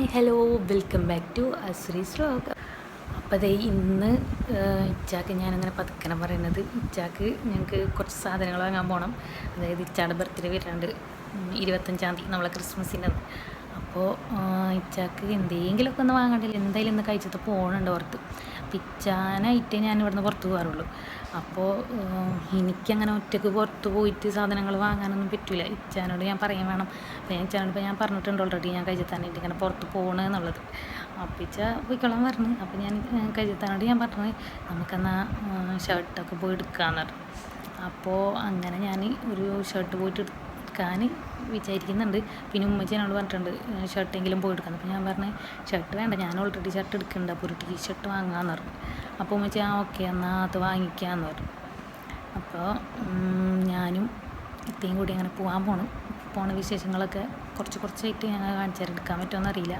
Hi hello welcome back to Ashri's vlog. അപ്പോൾ അതേ ഇന്ന് ഇച്ചാക്ക് ഞാനങ്ങനെ പതുക്കനം പറയുന്നത് ഇച്ചാക്ക് ഞങ്ങൾക്ക് കുറച്ച് സാധനങ്ങൾ വാങ്ങാൻ പോകണം അതായത് ഇച്ചാടെ ബർത്ത്ഡേ വരാണ്ട് ഇരുപത്തഞ്ചാം തീയതി നമ്മളെ ക്രിസ്മസിന്റെ അപ്പോൾ ഇച്ചാക്ക് എന്തെങ്കിലുമൊക്കെ ഒന്ന് വാങ്ങണ്ടില്ല എന്തായാലും ഇന്ന് കഴിച്ചിട്ട് പോകണുണ്ട് പുറത്ത്. അപ്പോൾ ഇച്ചാനായിട്ടേ ഞാൻ ഇവിടുന്ന് പുറത്ത് പോകാറുള്ളൂ. അപ്പോൾ എനിക്കങ്ങനെ ഒറ്റയ്ക്ക് പുറത്ത് പോയിട്ട് സാധനങ്ങൾ വാങ്ങാനൊന്നും പറ്റില്ല ഇച്ചാനോട് ഞാൻ പറയാൻ വേണം. അപ്പോൾ ഞാൻ ഇച്ചാനോട് ഇപ്പോൾ ഞാൻ പറഞ്ഞിട്ടുണ്ട് ഓൾറെഡി ഞാൻ കഴിച്ചെത്താനായിട്ട് ഇങ്ങനെ പുറത്ത് പോകണം എന്നുള്ളത്. അപ്പിച്ച ഇച്ച പറഞ്ഞു. അപ്പോൾ ഞാൻ കഴിച്ചെത്താനോട് ഞാൻ പറഞ്ഞു നമുക്കെന്നാൽ ഷർട്ടൊക്കെ പോയി എടുക്കാമെന്ന് പറഞ്ഞു. അപ്പോൾ അങ്ങനെ ഞാൻ ഒരു ഷർട്ട് പോയിട്ട് എടുക്കാൻ വിചാരിക്കുന്നുണ്ട്. പിന്നെ ഉമ്മച്ചി എന്നോട് പറഞ്ഞിട്ടുണ്ട് ഷർട്ടെങ്കിലും പോയി എടുക്കാൻ അപ്പോൾ ഞാൻ പറഞ്ഞു ഷർട്ട് വേണ്ട ഞാൻ ഓൾറെഡി ഷർട്ട് എടുക്കുന്നുണ്ട്. അപ്പോൾ ഒരു ടീ ഷർട്ട് വാങ്ങാമെന്ന് പറഞ്ഞു. അപ്പോൾ ഉമ്മച്ചി ആ ഓക്കെ എന്നാൽ അത് വാങ്ങിക്കാമെന്ന് പറഞ്ഞു. അപ്പോൾ ഞാനും ഇത്രയും കൂടി അങ്ങനെ പോകാൻ പോണു. പോണ വിശേഷങ്ങളൊക്കെ കുറച്ച് കുറച്ചായിട്ട് ഞങ്ങൾ കാണിച്ചു തരാം. എടുക്കാൻ പറ്റുമോ അറിയില്ല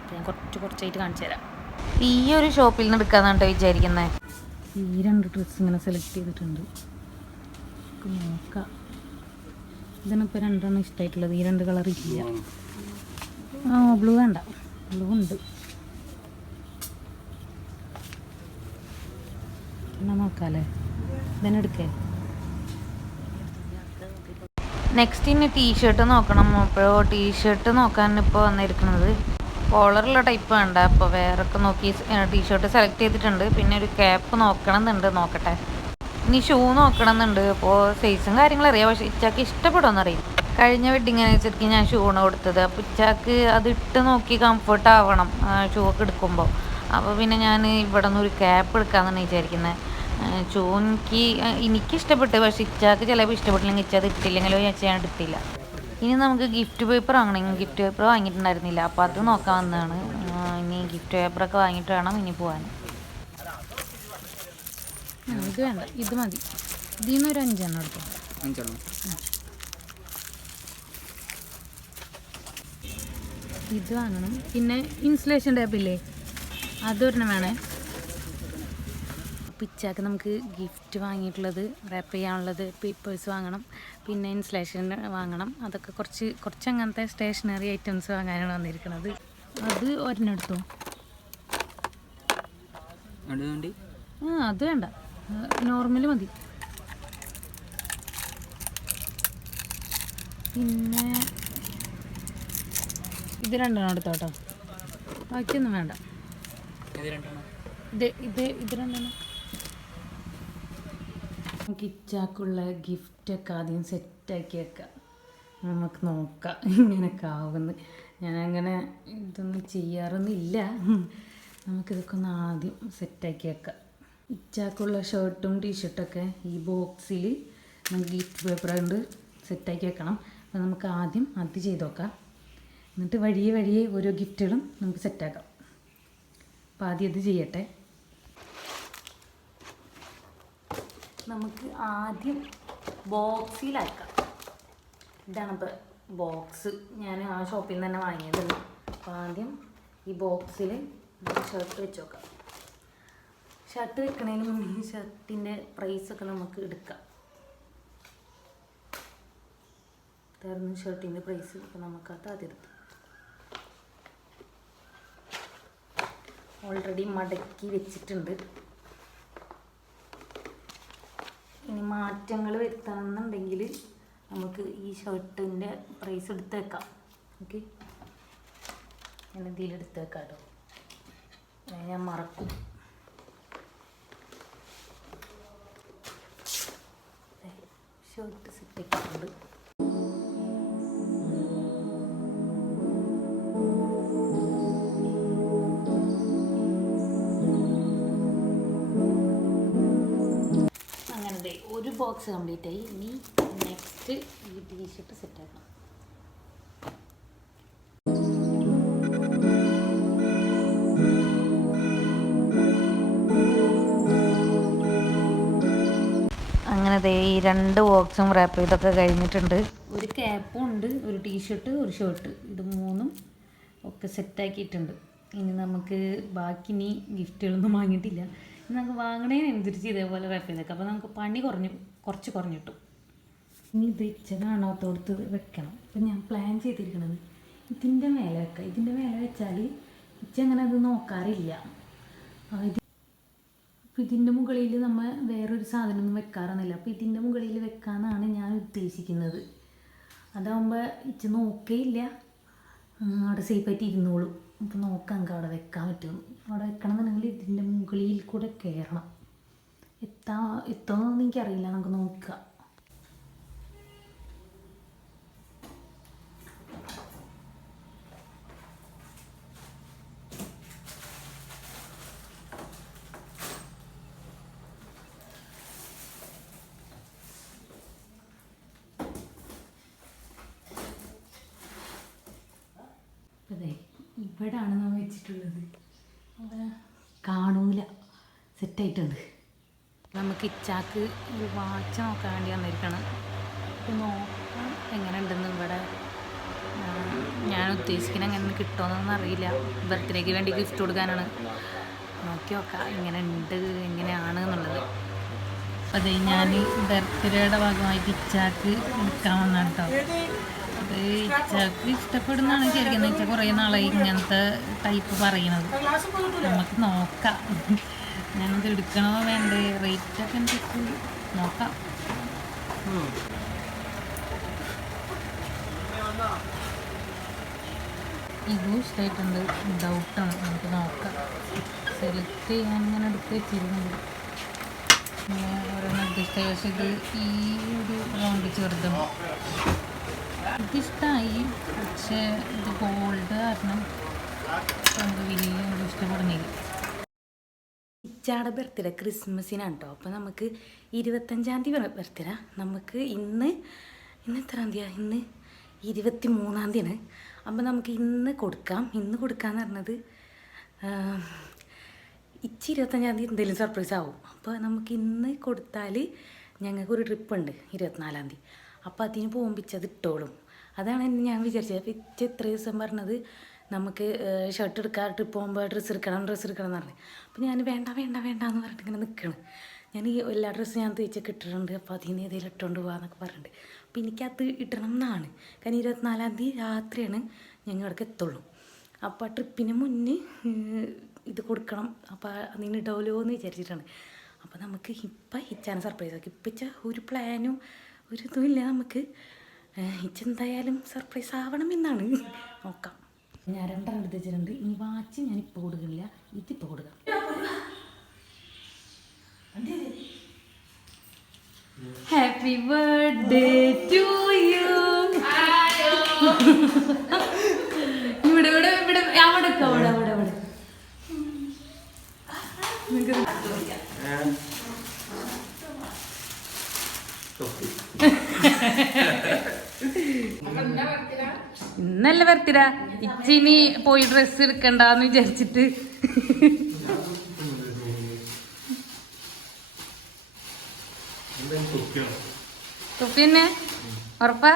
അപ്പോൾ ഞാൻ കുറച്ച് കുറച്ചായിട്ട് കാണിച്ചു തരാം. ഈ ഒരു ഷോപ്പിൽ നിന്ന് എടുക്കാന്നാണ് കേട്ടോ വിചാരിക്കുന്നത് ഈ രണ്ട് ഡ്രസ്സ് ഇങ്ങനെ സെലക്ട് ചെയ്തിട്ടുണ്ട്. നോക്കാം. ഇതിനിപ്പോൾ രണ്ടെണ്ണം ഇഷ്ടമായിട്ടുള്ളത് ഈ രണ്ട് കളർ ഇല്ല. ആ ബ്ലൂ വേണ്ട. ബ്ലൂ ഉണ്ട്. നോക്കാല്ലേ? ഇതിനെടുക്കേ നെക്സ്റ്റ് ഇനി ടീഷർട്ട് നോക്കണം. അപ്പോൾ ടീഷർട്ട് നോക്കാൻ ഇപ്പോൾ വന്നിരിക്കുന്നത്. കോളറുള്ള ടൈപ്പ് വേണ്ട. അപ്പോൾ വേറെ ഒക്കെ നോക്കി ടീഷർട്ട് സെലക്ട് ചെയ്തിട്ടുണ്ട്. പിന്നെ ഒരു ക്യാപ്പ് നോക്കണം എന്നുണ്ട് നോക്കട്ടെ. ഇനി ഷൂ നോക്കണം എന്നുണ്ട് അപ്പോൾ സൈസും കാര്യങ്ങളും അറിയാം. പക്ഷേ ഇച്ചാക്ക് ഇഷ്ടപ്പെടുമെന്ന് അറിയും കഴിഞ്ഞ വെഡിങ് അനുസരിച്ച് ഞാൻ ഷൂ ആണ് കൊടുത്തത്. അപ്പോൾ ഇച്ചാക്ക് അത് ഇട്ട് നോക്കി കംഫർട്ടാവണം ഷൂ ഒക്കെ എടുക്കുമ്പോൾ അപ്പോൾ പിന്നെ ഞാൻ ഇവിടെ നിന്ന് ഒരു ക്യാപ്പ് എടുക്കാമെന്നാണ് വിചാരിക്കുന്നത് ഷൂ എനിക്ക് എനിക്ക് ഇഷ്ടപ്പെട്ടു പക്ഷെ ഇച്ചാക്ക് ചിലപ്പോൾ ഇഷ്ടപ്പെട്ടില്ലെങ്കിൽ ഇച്ച അത് ഇട്ടില്ലെങ്കിലോ ഞാൻ ചെയ്യാൻ എടുത്തില്ല ഇനി നമുക്ക് ഗിഫ്റ്റ് പേപ്പർ വാങ്ങണം. ഗിഫ്റ്റ് പേപ്പർ വാങ്ങിയിട്ടുണ്ടായിരുന്നില്ല. അപ്പോൾ അത് നോക്കാൻ വന്നതാണ്. ഇനി ഗിഫ്റ്റ് പേപ്പറൊക്കെ വാങ്ങിയിട്ട് വേണം ഇനി പോകാൻ ഇത് വേണ്ട. ഇത് മതി. ഇതിൽ നിന്ന് ഒരു അഞ്ചെണ്ണം എടുത്തു? ഇത് വാങ്ങണം. പിന്നെ ഇൻസുലേഷൻ ടേപ്പില്ലേ അതൊരെണ്ണം വേണേ. പിച്ചാക്ക് നമുക്ക് ഗിഫ്റ്റ് വാങ്ങിയിട്ടുള്ളത് റാപ്പ് ചെയ്യാനുള്ളത് പേപ്പേഴ്സ് വാങ്ങണം പിന്നെ ഇൻസുലേഷൻ വാങ്ങണം. അതൊക്കെ കുറച്ച് കുറച്ച് അങ്ങനത്തെ സ്റ്റേഷനറി ഐറ്റംസ് വാങ്ങാനാണ് വന്നിരിക്കുന്നത്. അത് ഒരെണ്ണം എടുത്തോ? അത് ആ അത് വേണ്ട. നോർമൽ മതി. പിന്നെ ഇത് രണ്ടെണ്ണം എടുത്തോട്ടോ ബാക്കിയൊന്നും വേണ്ട. ഇത് ഇത് ഇത് രണ്ടെണ്ണം. ഗിഫ്റ്റ് ഗിഫ്റ്റൊക്കെ ആദ്യം സെറ്റാക്കി വെക്കാം. നമുക്ക് നോക്കാം ഇങ്ങനെയൊക്കെ ആവുമെന്ന് ഞാനങ്ങനെ ഇതൊന്നും ചെയ്യാറൊന്നുമില്ല. നമുക്കിതൊക്കെ ഒന്ന് ആദ്യം സെറ്റാക്കി വെക്കാം. ഇച്ചാക്കുള്ള ഷർട്ടും ടീഷർട്ടൊക്കെ ഈ ബോക്സിൽ നമുക്ക് ഗിഫ്റ്റ് പേപ്പർ കൊണ്ട് സെറ്റാക്കി വെക്കണം. അപ്പോൾ നമുക്ക് ആദ്യം അത് ചെയ്ത് നോക്കാം. എന്നിട്ട് വഴിയെ വഴിയെ ഓരോ ഗിഫ്റ്റുകളും നമുക്ക് സെറ്റാക്കാം. അപ്പോൾ ആദ്യം ഇത് ചെയ്യട്ടെ. നമുക്ക് ആദ്യം ബോക്സിലാക്കാം ഇതാണ് ഇപ്പോൾ ബോക്സ് ഞാൻ ആ ഷോപ്പിൽ നിന്ന് തന്നെ വാങ്ങിയതാണ് അപ്പോൾ ആദ്യം ഈ ബോക്സിൽ ഷർട്ട് വെച്ച് നോക്കാം. ഷർട്ട് വെക്കണതിന് മുന്നേ ഈ ഷർട്ടിന്റെ പ്രൈസൊക്കെ നമുക്ക് എടുക്കാം. ഇതായിരുന്നു ഷർട്ടിന്റെ പ്രൈസ് അപ്പോൾ നമുക്കത് എടുക്കാം. ഓൾറെഡി മടക്കി വെച്ചിട്ടുണ്ട്. ഇനി മാറ്റങ്ങൾ വരുത്തണമെന്നുണ്ടെങ്കിൽ നമുക്ക് ഈ ഷർട്ടിന്റെ പ്രൈസ് എടുത്ത് വെക്കാം ഓക്കെ ഞാൻ ഇതിൽ എടുത്ത് കേട്ടോ ഞാൻ മറക്കും. ഷർട്ട് സെറ്റ് ആക്കിയിട്ടുണ്ട് ബോക്സ് കംപ്ലീറ്റ് ആയി. ഇനി നെക്സ്റ്റ് ഈ ടീഷർട്ട് സെറ്റ് ആക്കാം അങ്ങനെ ഈ രണ്ട് ബോക്സും റാപ്പ് ചെയ്തൊക്കെ കഴിഞ്ഞിട്ടുണ്ട്. ഒരു ക്യാപ്പും ഉണ്ട് ഒരു ടീഷർട്ട് ഒരു ഷർട്ട് ഇത് മൂന്നും ഒക്കെ സെറ്റാക്കിയിട്ടുണ്ട് ഇനി നമുക്ക് ബാക്കി ഇനി ഗിഫ്റ്റുകളൊന്നും വാങ്ങിയിട്ടില്ല. നമുക്ക് വാങ്ങണതിനനുസരിച്ച് ഇതേപോലെ റാപ്പ് ചെയ്തേക്കാം. അപ്പോൾ നമുക്ക് പണി കുറഞ്ഞു കുറച്ച് കുറഞ്ഞു ഇനി ഇത് ഇച്ച കാണാത്തോടത്ത് വെക്കണം. അപ്പം ഞാൻ പ്ലാൻ ചെയ്തിരിക്കുന്നത് ഇതിന്റെ മേലെ വെക്കുക ഇതിന്റെ മേലെ വെച്ചാൽ ഇച്ച അങ്ങനെ അത് നോക്കാറില്ല. അപ്പം ഇതിന്റെ മുകളിൽ നമ്മൾ വേറൊരു സാധനമൊന്നും വെക്കാറൊന്നുമില്ല. അപ്പോൾ ഇതിന്റെ മുകളിൽ വെക്കാനാണ് ഞാൻ ഉദ്ദേശിക്കുന്നത്. അതാകുമ്പോൾ ഇച്ച നോക്കേയില്ല. അവിടെ സേഫായിട്ട് ഇരുന്നോളും. അപ്പോൾ നോക്കാം അവിടെ വെക്കാൻ പറ്റും അവിടെ വെക്കണമെന്നുണ്ടെങ്കിൽ ഇതിന്റെ മുകളിൽ കൂടെ കയറണം. എത്താ എത്തുമെന്നൊന്നും എനിക്കറിയില്ല. നമുക്ക് നോക്കുക. അതെ ഇവിടാണ് നമ്മൾ വെച്ചിട്ടുള്ളത്. കാണൂല. സെറ്റായിട്ടുണ്ട് നമുക്ക് ഇച്ചാക്ക് ഒരു വാച്ച് നോക്കാൻ വേണ്ടി വന്നിരിക്കണം. അപ്പോൾ നോക്കാം എങ്ങനെ ഉണ്ടെന്ന് ഇവിടെ ഞാൻ ഉദ്ദേശിക്കുന്ന എങ്ങനെ കിട്ടുമെന്നൊന്നും അറിയില്ല. ബർത്ത്ഡേക്ക് വേണ്ടി ഗിഫ്റ്റ് കൊടുക്കാനാണ്. നോക്കി നോക്കാം എങ്ങനെ ഉണ്ട് എങ്ങനെയാണ് എന്നുള്ളത്. അതെ ഞാൻ ബർത്ത്ഡേയുടെ ഭാഗമായിട്ട് ഇച്ചാക്ക് എടുക്കാൻ വന്നാണ് കേട്ടോ അത് ഇച്ചാക്ക് ഇഷ്ടപ്പെടുന്നതാണ് വിചാരിക്കുന്നത് ഇച്ച കുറേ നാളായി ഇങ്ങനത്തെ ടൈപ്പ് പറയണത്. നമുക്ക് നോക്കാം. ഞാനത് എടുക്കണോ വേണ്ടേ? റേറ്റ് ഒക്കെ അനുസരിച്ച് നോക്കാം. ഇതും ഇഷ്ടമായിട്ടുണ്ട്. ഡൗട്ടാണ് നമുക്ക് നോക്കാം. സെലക്ട് ചെയ്യാൻ ഇങ്ങനെ എടുത്ത് വെച്ചിരുന്നുണ്ട് ഓരോന്ന് പക്ഷേ പക്ഷെ ഇത് ഈ ഒരു റൗണ്ട് ചെറുതാണ് ഇതിഷ്ടമായി പക്ഷേ ഇത് ഗോൾഡ് കാരണം നമുക്ക് വലിയ ഇഷ്ടപ്പെടുന്നില്ല ഇച്ചാടെ ബർത്ത്ഡേ ക്രിസ്മസിനാണ് കേട്ടോ അപ്പോൾ നമുക്ക് ഇരുപത്തഞ്ചാം തീയതി ബർത്ത്ഡേ നമുക്ക് ഇന്ന് ഇന്ന് എത്രാം തീയതി ഇന്ന് ഇരുപത്തി മൂന്നാം തീയതിയാണ്. അപ്പോൾ നമുക്ക് ഇന്ന് കൊടുക്കാം. ഇന്ന് കൊടുക്കാന്ന് പറഞ്ഞത് ഇച്ചി ഇരുപത്തഞ്ചാം തീയതി എന്തെങ്കിലും സർപ്രൈസ് ആവും. അപ്പോൾ നമുക്ക് ഇന്ന് കൊടുത്താൽ ഞങ്ങൾക്കൊരു ട്രിപ്പ് ഉണ്ട് ഇരുപത്തിനാലാം തീയതി. അപ്പോൾ അതിന് പോകുമ്പോൾ ഇച്ചത് ഇട്ടോളും. അതാണ് ഞാൻ വിചാരിച്ചത്. അപ്പം ഇച്ച ഇത്ര ദിവസം പറഞ്ഞത് നമുക്ക് ഷർട്ട് എടുക്കാം ട്രിപ്പ് പോകുമ്പോൾ ഡ്രസ്സ് എടുക്കണം ഡ്രസ്സ് എടുക്കണം എന്ന് പറഞ്ഞു. അപ്പം ഞാൻ വേണ്ട വേണ്ട വേണ്ട എന്ന് പറഞ്ഞിട്ട് ഇങ്ങനെ നിൽക്കണം ഞാൻ ഈ എല്ലാ ഡ്രസ്സും ഞാൻ തേച്ചൊക്കെ ഇട്ടിട്ടുണ്ട്. അപ്പോൾ അതിന് ഏതെങ്കിലും ഇട്ടുകൊണ്ട് പോകാമെന്നൊക്കെ പറഞ്ഞിട്ടുണ്ട് അപ്പോൾ എനിക്കത് ഇടണം എന്നാണ്. കാരണം ഇരുപത്തിനാലാം തീയതി രാത്രിയാണ് ഞങ്ങൾ ഇവിടേക്ക് എത്തുള്ളൂ. അപ്പോൾ ആ ട്രിപ്പിന് മുന്നേ ഇത് കൊടുക്കണം. അപ്പോൾ അതിന് ഇടവല്ലോ എന്ന് വിചാരിച്ചിട്ടാണ്. അപ്പോൾ നമുക്ക് ഇപ്പം ഇച്ചാണ് സർപ്രൈസ് ആക്കി. ഇപ്പം ഇച്ച ഒരു പ്ലാനും ഒരു ഇതും ഇല്ല നമുക്ക്. ഏഹ്, സർപ്രൈസ് സർപ്രൈസ് ആവണമെന്നാണ്. നോക്കാം. ഞാൻ രണ്ടെണ്ണം എടുത്ത് വെച്ചിട്ടുണ്ട്. ഇനി വാച്ച് ഞാൻ ഇപ്പോൾ കൊടുക്കുന്നില്ല. ഇതിപ്പോൾ കൊടുക്കാം. ഹാപ്പി ബർത്ത്ഡേ ടു യു ഇവിടെ ഇവിടെ ഇവിടെ അവിടെ ഒക്കെ, അവിടെ അവിടെ അവിടെ ഇന്നല്ല വരത്തിര ഇച്ചിനി പോയി ഡ്രസ്സ് എടുക്കണ്ടെന്ന് വിചാരിച്ചിട്ട്. പിന്നെ ഉറപ്പാ?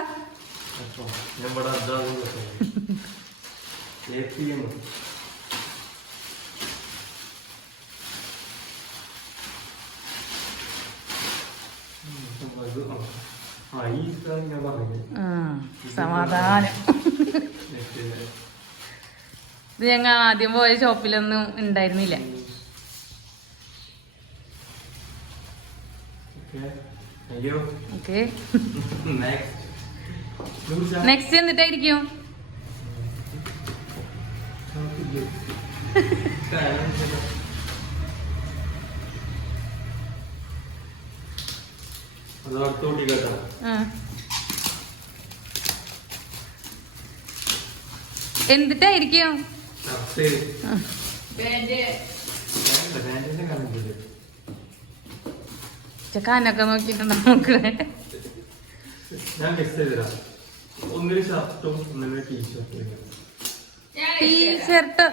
സമാധാനം. ഇത് ഞങ്ങൾ ആദ്യം പോയ ഷോപ്പിലൊന്നും ഉണ്ടായിരുന്നില്ല. നെക്സ്റ്റ് എന്നിട്ടായിരിക്കും. അത് അടുത്തോട്ടി കേട്ടോ. ആ. ഇരിക്കോ ചക്കാനൊക്കെ നോക്കണേ ഞാൻ ടീഷർട്ടും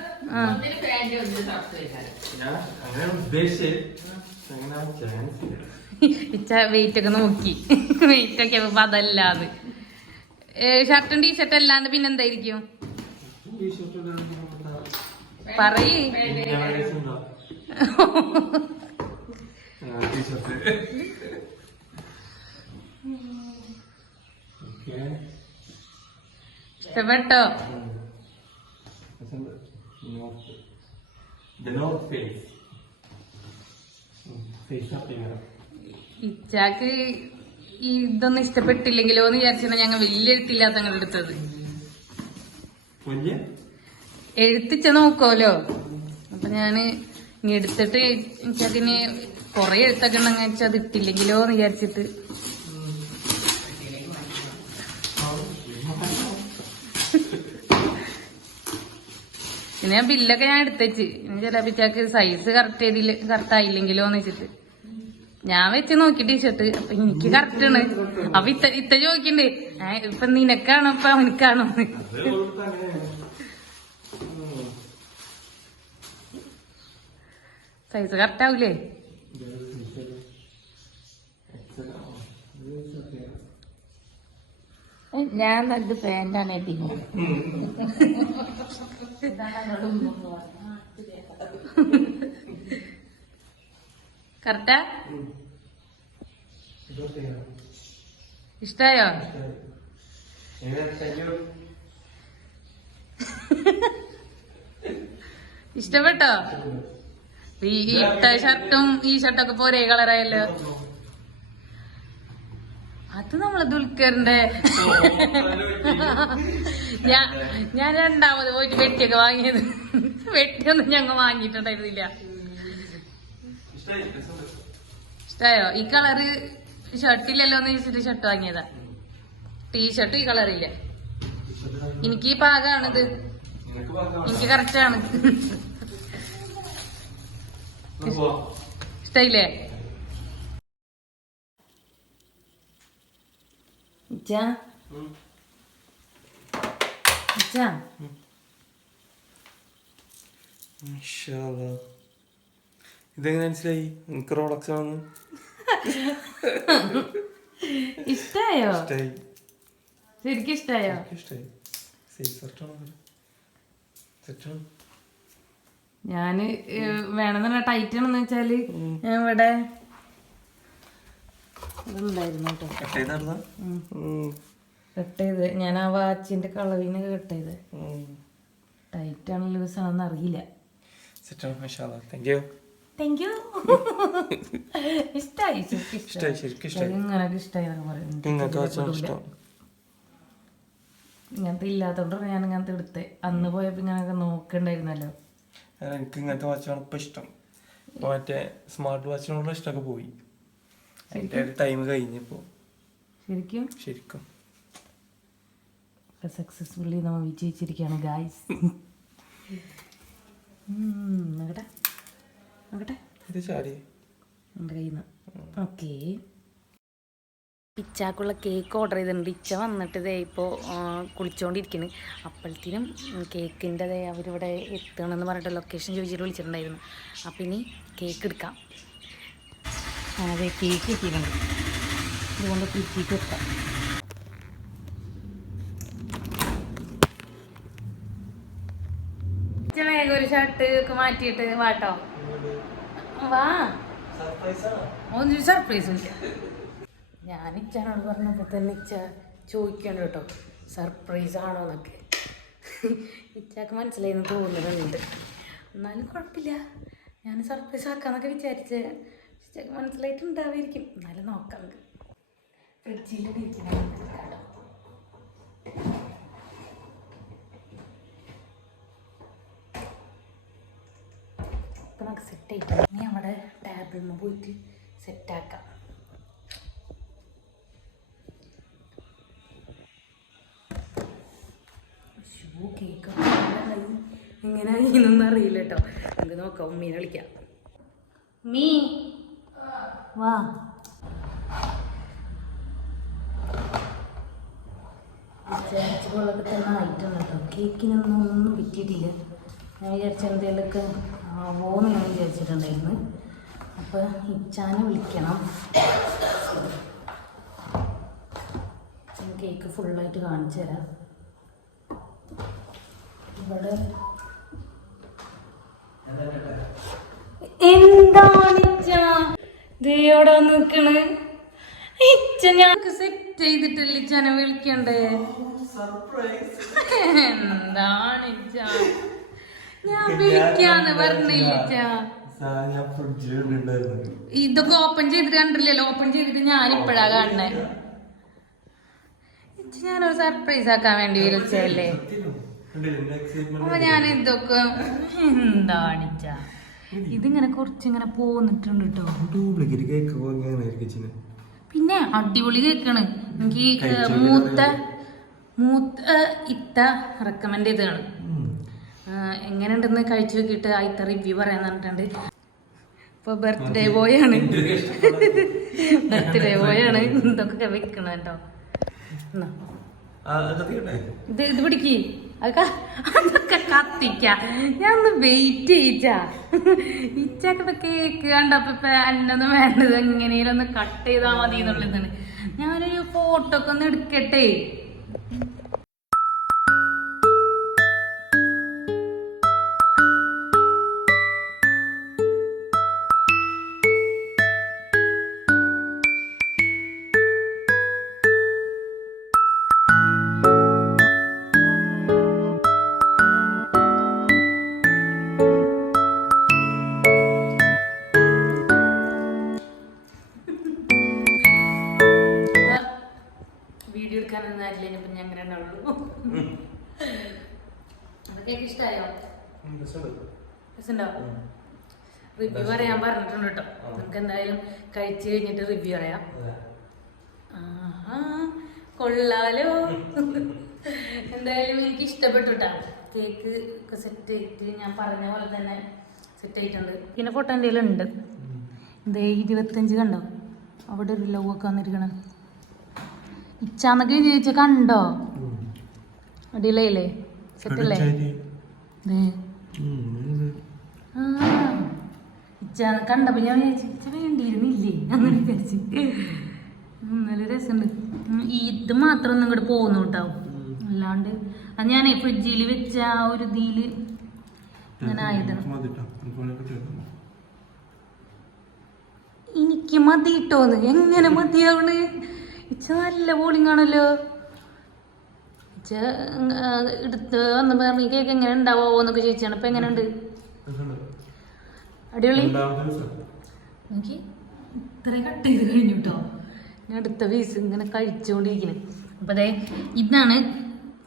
ഇച്ച വെയിറ്റ് ഒക്കെ നോക്കി. വെയിറ്റ് ഒക്കെ അതല്ലാതെ. ഷർട്ടും ടീഷർട്ടും അല്ലാണ്ട് പിന്നെന്തായിരിക്കും പറയ്. ഇച്ചാക്ക് ഇതൊന്നും ഇഷ്ടപ്പെട്ടില്ലെങ്കിലോ എന്ന് വിചാരിച്ചാണ് ഞങ്ങൾ വലിയ എഴുത്തില്ലാത്ത ഞങ്ങൾ എടുത്തത്. എഴുത്തിച്ച നോക്കുമല്ലോ അപ്പൊ ഞാൻ ഇനി എടുത്തിട്ട് എനിക്കതിന് കൊറേ എഴുത്തൊക്കെ ഉണ്ടെന്ന് വെച്ചാൽ അത് ഇട്ടില്ലെങ്കിലോ എന്ന് വിചാരിച്ചിട്ട്. പിന്നെ ഞാൻ ബില്ലൊക്കെ ഞാൻ എടുത്തേച്ച്. ഇനി ചിലപ്പോ സൈസ് കറക്റ്റ് ചെയ്തില്ല കറക്റ്റ് ആയില്ലെങ്കിലോ എന്ന് വെച്ചിട്ട്. ഞാൻ വെച്ച് നോക്കി ടീഷർട്ട് അപ്പൊ എനിക്ക് കറക്റ്റ് ആണ്. അപ്പൊ ഇത്ത ഇത്ത ചോദിക്കണ്ടേ. "ഏ, ഇപ്പൊ നിനക്കാണോ ഇപ്പൊ അവനക്കാണോ? സൈസ് കറക്റ്റ് ആവൂലേ? ഞാൻ നല്ല പാന്റാണ് എത്തിങ്ങോ കറക്റ്റാ? ഇഷ്ടായോ? ഇഷ്ടപ്പെട്ടോ? ഈ ഇട്ട ഷർട്ടും ഈ ഷർട്ടൊക്കെ പോരേ കളറായല്ലോ. അത് നമ്മൾ ദുൽഖറിന്റെ ഞാൻ രണ്ടാമത് പോയിട്ട് വെട്ടിയൊക്കെ വാങ്ങിയത്. വെട്ടിയൊന്നും ഞങ്ങൾ വാങ്ങിയിട്ടുണ്ടായിരുന്നില്ല. ഇഷ്ടായോ? ഈ കളറ് ഷർട്ടില്ലല്ലോ എന്ന് ചോദിച്ചിട്ട് ഷർട്ട് വാങ്ങിയതാ. ടീഷർട്ട് ഈ കളറില്ല. എനിക്ക് ഈ പാകാണിത്. എനിക്ക് കറക്റ്റ് ആണ് ഇഷ്ടായില്ലേ ഇച്ചാ ഇച്ചാ ഇതെങ്ങനെ മനസ്സിലായി? എനിക്ക് റോളക്സ് ആണെന്ന്? ഇഷ്ടായോ? ഇഷ്ടായി. ശരിക്കും ഇഷ്ടായോ ഇഷ്ടായി ഞാൻ വേണമെന്ന് ടൈറ്റ് ആണെന്ന് വെച്ചാൽ ഞാൻ ഇവിടെ ഇതുണ്ടായിരുന്നു കേട്ടോ. ചെയ്ത്. ഞാൻ ആ വാച്ചിന്റെ കളവിന് കട്ട് ചെയ്ത്. ടൈറ്റ് ആണല്ലോ ലൂസ് ആണെന്ന് അറിയില്ല. സെറ്റാണ് മഷാല താങ്ക് യു താങ്ക് യു ഇഷ്ടായി ഇഷ്ടായി. ശരിക്കും ഇഷ്ടായി. ഇങ്ങനൊക്കെ ഇഷ്ടായി എന്നൊക്കെ പറയുന്നത് ഇങ്ങനത്തെ ഇല്ലാത്തോണ്ടാണ് ഞാൻ ഇങ്ങനത്തെ എടുത്തെ. അന്ന് പോയപ്പോ ഇങ്ങനൊക്കെ നോക്കണ്ടായിരുന്നല്ലോ. എനിക്ക് ഇങ്ങനത്തെ വാച്ചാണ് ഇപ്പൊ ഇഷ്ടം. മറ്റേ സ്മാർട്ട് വാച്ചിനോടുള്ള ഇഷ്ടമൊക്കെ പോയി. അതിന്റെ ഒരു ടൈം കഴിഞ്ഞപ്പോ. ശരിക്കും? ശരിക്കും. സക്സസ്ഫുള്ളി നമ്മൾ വിജയിച്ചിരിക്കുകയാണ് ഗായ്സ് നോക്കട്ടെ നോക്കട്ടെ. ഇത് ചാടി. എന്റെ കയ്യിൽ നിന്ന്. ഓക്കെ. ഇച്ചാക്കുള്ള കേക്ക് ഓർഡർ ചെയ്തിട്ടുണ്ട്. ഇച്ച വന്നിട്ട് ഇതേ ഇപ്പോൾ കുളിച്ചുകൊണ്ടിരിക്കുന്നു അപ്പോഴത്തേനും കേക്കിന്റെ ദേ അവരിവിടെ എത്തണമെന്ന് പറഞ്ഞിട്ട് ലൊക്കേഷൻ ചോദിച്ചിട്ട് വിളിച്ചിട്ടുണ്ടായിരുന്നു. അപ്പം ഇനി കേക്ക് എടുക്കാം. അതെ കേക്ക് എത്തിയിട്ടുണ്ട് ഇതുകൊണ്ട് കുറ്റിക്ക് വെക്കാം വേഗം ഒരു ഷർട്ട് ഒക്കെ മാറ്റിയിട്ട് വാട്ടോ. വാ. സർപ്രൈസ് ഞാൻ ഇച്ചാനോട് പറഞ്ഞപ്പോൾ തന്നെ ഇച്ച ചോദിക്കണം കേട്ടോ. സർപ്രൈസ് ആണോ എന്നൊക്കെ. ഇച്ചാക്ക് മനസ്സിലായെന്ന് തോന്നുന്നുണ്ട്. എന്നാലും കുഴപ്പമില്ല. ഞാൻ സർപ്രൈസ് ആക്കാന്നൊക്കെ വിചാരിച്ച്. ഇച്ചാക്ക് മനസ്സിലായിട്ടുണ്ടാവായിരിക്കും. എന്നാലും നോക്കാം ഫ്രിഡ്ജിൽ ഇരിക്കണം കേട്ടോ. ഇപ്പം നമുക്ക് സെറ്റ് ആയിട്ട് ഇനി നമ്മുടെ ടാബിളിൽ പോയിട്ട് സെറ്റാക്കാം ഷൂ കേക്ക് എങ്ങനെ ഇതൊന്നും അറിയില്ല കേട്ടോ നമുക്ക് നോക്കാം ഉമ്മീനെ വിളിക്കാം. മീ വാ. വിചാരിച്ചപ്പോഴൊക്കെ തന്നെ ആയിട്ടുണ്ട് കേട്ടോ കേക്കിനൊന്നും ഒന്നും പറ്റിയിട്ടില്ല ഞാൻ വിചാരിച്ച എന്തെങ്കിലുമൊക്കെ ആവോന്ന് ഞാൻ വിചാരിച്ചിട്ടുണ്ടായിരുന്നു അപ്പോൾ ഇച്ചാനെ വിളിക്കണം. കേക്ക് ഫുള്ളായിട്ട് കാണിച്ചു തരാം. ഇവിടെ എന്താണ് ഇച്ച? ദേയോടെ നിക്കണ് ഇച്ച ഞാൻ സെറ്റ് ചെയ്തിട്ടില്ല ഇച്ചനെ വിളിക്കണ്ടേ? സർപ്രൈസ് എന്താണ് ഇച്ച? ഞാൻ വിളിക്കാന്ന് പറഞ്ഞില്ല. ഇതൊക്കെ ഓപ്പൺ ചെയ്തിട്ട് കണ്ടില്ലല്ലോ ഓപ്പൺ ചെയ്തിട്ട് ഞാൻ ഇപ്പഴാ കാണണേ ഞാൻ ഞാനൊരു സർപ്രൈസ് ആക്കാൻ വേണ്ടി വിളിച്ചല്ലേ അപ്പൊ ഞാൻ ഇതൊക്കെ എന്താണിച്ച? ഇതിങ്ങനെ കുറച്ചിങ്ങനെ പോന്നിട്ടുണ്ട് കേട്ടോ പിന്നെ അടിപൊളി കേക്കാണ്. എനിക്ക് മൂത്ത മൂത്ത ഇത്ത റെക്കമെൻഡ് ചെയ്തതാണ്. എങ്ങനെയുണ്ടെന്ന് കഴിച്ചു നോക്കിയിട്ട് ആയിത്ത റിവ്യൂ പറയാൻ പറഞ്ഞിട്ടുണ്ട്. ഇപ്പൊ ബർത്ത്ഡേ ബോയ് ആണ്. ബർത്ത്ഡേ ബോയ് ആണ്. ഇതൊക്കെ വെക്കണം കേട്ടോ. ഇത് ഇത് പിടിക്ക്. അതൊക്കെ കത്തിക്ക. ഞാൻ ഒന്ന് വെയിറ്റ് ചെയ്യിച്ചാ. ഇച്ചൊക്കെ കേക്ക് കണ്ടപ്പോ ഇപ്പൊ എന്നൊന്നും വേണ്ടത്. എങ്ങനെയൊന്ന് ഒന്ന് കട്ട് ചെയ്താൽ മതി എന്നുള്ളതാണ് ഞാനൊരു ഫോട്ടോ ഒക്കെ ഒന്ന് എടുക്കട്ടെ. അതൊക്കെ ഇഷ്ടമായോ റിവ്യൂ പറയാൻ പറഞ്ഞിട്ടുണ്ട് കേട്ടോ. നമുക്ക് എന്തായാലും കഴിച്ചു കഴിഞ്ഞിട്ട് റിവ്യൂ പറയാം. കൊള്ളാലോ. എന്തായാലും എനിക്ക് ഇഷ്ടപ്പെട്ടു കേട്ടോ. കേക്ക് ഒക്കെ സെറ്റ് ആയിട്ട് ഞാൻ പറഞ്ഞ പോലെ തന്നെ സെറ്റ് ആയിട്ടുണ്ട്. പിന്നെ ഫോട്ടോ എന്റെ ഉണ്ട്? ഇതേ ഇരുപത്തഞ്ച് കണ്ടോ? അവിടെ ഒരു ലവ് ഒക്കെ വന്നിരിക്കണം. ഇച്ചാന്നൊക്കെ വെച്ച കണ്ടോ? അടിയിലേ സെറ്റ് അല്ലേ ദേ. ആ. ഇച്ചാന്ന് കണ്ടപ്പോ ഞാൻ വിചാരിച്ചു വേണ്ടിയിരുന്നില്ലേ? അങ്ങനെ വിചാരിച്ച്. നല്ല രസമുണ്ട് ഇത് മാത്രം ഒന്നും ഇങ്ങോട്ട് പോകുന്നു കേട്ടോ അല്ലാണ്ട് അത് ഞാൻ ഫ്രിഡ്ജിൽ വെച്ച ആ ഒരു ഇതിൽ ഇങ്ങനെ ആയതാണ്. എനിക്ക് മതി ഇട്ടോന്ന് എങ്ങനെ മതിയാവണ്? ഇച്ച നല്ല ബോളിംഗ് ആണല്ലോ. ആ, എടുത്ത് വന്ന് പറഞ്ഞു ഈ കേക്ക് എങ്ങനെ ഉണ്ടാവോ എന്നൊക്കെ ചോദിച്ചാണ്. ഇപ്പൊ എങ്ങനെയുണ്ട്? അടിപൊളി. നോക്കി ഇത്ര കട്ട് ചെയ്ത് കഴിഞ്ഞു കേട്ടോ ഞാൻ അടുത്ത പീസ് ഇങ്ങനെ കഴിച്ചുകൊണ്ടിരിക്കുന്നത് അപ്പോൾ അതെ ഇതാണ്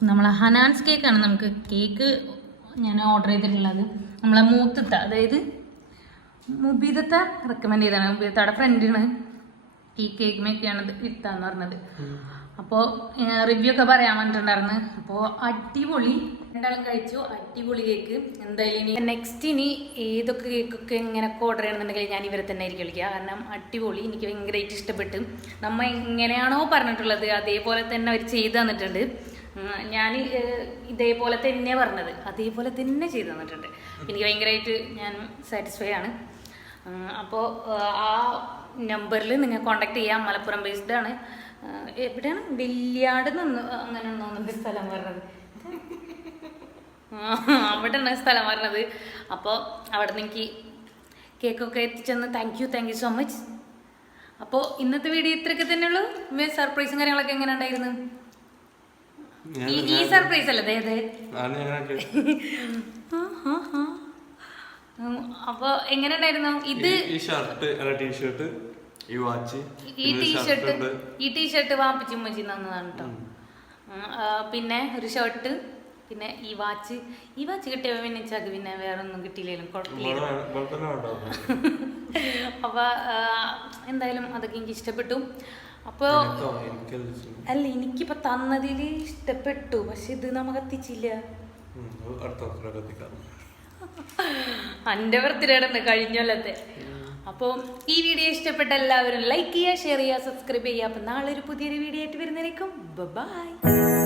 നമ്മളെ ഹനാൻസ് കേക്കാണ് നമുക്ക് കേക്ക് ഞാൻ ഓർഡർ ചെയ്തിട്ടുള്ളത്. നമ്മളെ മൂത്തത്ത അതായത് മുബീദത്ത റെക്കമെൻഡ് ചെയ്താണ് മുബീദത്തയുടെ ഫ്രണ്ടിന് ഈ കേക്ക് മേക്കാണ് ഇത്താന്ന് പറഞ്ഞത്. അപ്പോൾ റിവ്യൂ ഒക്കെ പറയാൻ പറഞ്ഞിട്ടുണ്ടായിരുന്നു അപ്പോൾ അടിപൊളി. രണ്ടാളും കഴിച്ചു. അടിപൊളി കേക്ക്. എന്തായാലും ഇനി നെക്സ്റ്റ് ഇനി ഏതൊക്കെ കേക്കൊക്കെ ഇങ്ങനെ ഓർഡർ ചെയ്യണമെന്നുണ്ടെങ്കിൽ ഞാൻ ഇവരെ തന്നെ ആയിരിക്കും വിളിക്കുക. കാരണം അടിപൊളി. എനിക്ക് ഭയങ്കരമായിട്ട് ഇഷ്ടപ്പെട്ട്. നമ്മൾ എങ്ങനെയാണോ പറഞ്ഞിട്ടുള്ളത്? അതേപോലെ തന്നെ അവർ ചെയ്തു തന്നിട്ടുണ്ട്. ഞാൻ ഇതേപോലെ തന്നെ പറഞ്ഞത്. അതേപോലെ തന്നെ ചെയ്തു തന്നിട്ടുണ്ട്. എനിക്ക് ഭയങ്കരമായിട്ട് ഞാൻ സാറ്റിസ്ഫൈ ആണ്. അപ്പോൾ ആ നമ്പറിൽ നിങ്ങൾ കോണ്ടാക്ട് ചെയ്യാം. മലപ്പുറം ബേസ്ഡ് ആണ്. എവിടെയാണ്? വെല്ലിയാട് നിന്ന് അങ്ങനെ തോന്നുന്നുണ്ട് സ്ഥലം പറഞ്ഞത്? അവിടെയാണ് സ്ഥലം പറഞ്ഞത്. അപ്പോൾ അവിടെ നിന്ന് എനിക്ക് കേക്കൊക്കെ എത്തിച്ചെന്ന് thank you thank you so much അപ്പോൾ ഇന്നത്തെ വീഡിയോ ഇത്രയൊക്കെ തന്നെ ഉള്ളൂ. സർപ്രൈസും കാര്യങ്ങളൊക്കെ എങ്ങനെ ഉണ്ടായിരുന്നു? ഈ സർപ്രൈസ് അല്ലേ? അതെ അപ്പോൾ എങ്ങനെ ഉണ്ടായിരുന്നു? ഇത് ഈ ഷർട്ട് ടീഷർട്ട് ഈ വാച്ച് ഈ ടീഷർട്ട് ഈ ടീഷർട്ട് വാപ്പിച്ചും മച്ചി തന്നതാണ് കേട്ടോ പിന്നെ ഒരു ഷർട്ട് പിന്നെ ഈ വാച്ച്. ഈ വാച്ച് കിട്ടിയ പിന്നെ ചക്ക് പിന്നെ വേറെ ഒന്നും കിട്ടിയില്ലെങ്കിലും കുഴപ്പമില്ല അപ്പോൾ എന്തായാലും അതൊക്കെ എനിക്ക് ഇഷ്ടപ്പെട്ടു. അപ്പോൾ അല്ല എനിക്കിപ്പോ തന്നതിൽ ഇഷ്ടപ്പെട്ടു. പക്ഷെ ഇത് നമുക്ക് എത്തിച്ചില്ല. എന്റെ ബർത്ത്ഡേ കഴിഞ്ഞ കഴിഞ്ഞൊല്ലത്തെ അപ്പോൾ ഈ വീഡിയോ ഇഷ്ടപ്പെട്ട എല്ലാവരും ലൈക്ക് ചെയ്യുക ഷെയർ ചെയ്യുക സബ്സ്ക്രൈബ് ചെയ്യുക. അപ്പം നാളെ ഒരു പുതിയൊരു വീഡിയോ ആയിട്ട് വരുന്നതായിരിക്കും. ബൈ